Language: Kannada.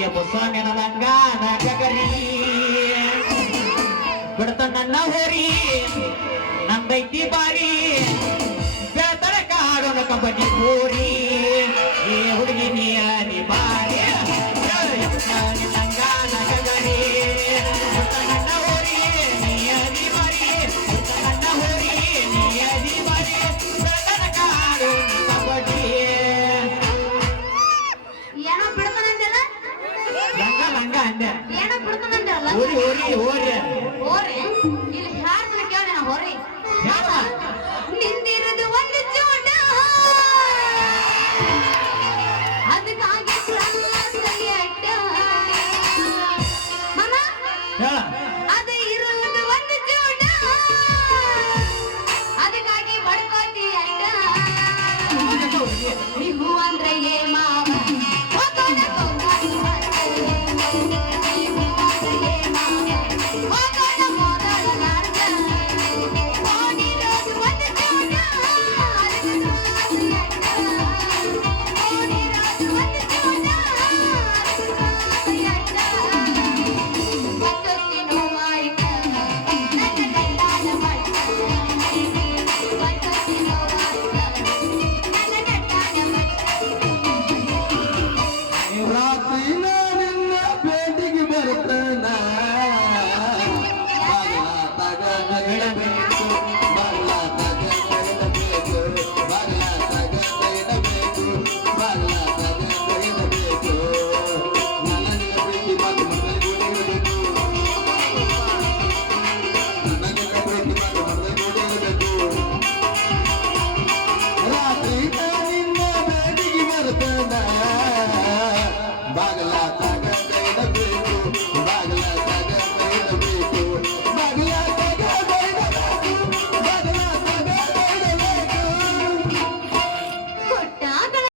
ಎಬ್ಬಸ್ವಾಮಿನ ಲಂಗ ನಾಟಕರಿ. ಬಿಡ್ತ ನನ್ನ ಹೋರಿ ನಂದೈತಿ ಬಾರಿ. ಬೆಳ್ತನ ಕಾಡೋಣ ಕಬಡ್ಡಿ ಹೋರಿ ಲಂಗ ಅಂದೆ. ಏನೋ ಬಿಡ್ತಾನಂದಲ್ಲ ಹೋರಿ ಹೋರಿ ಹೋರಿ. ಹೋರಿ. ಇಲ್ಲಿ ಕೇಳಿ ಹೋರಿ? ಯಾವ?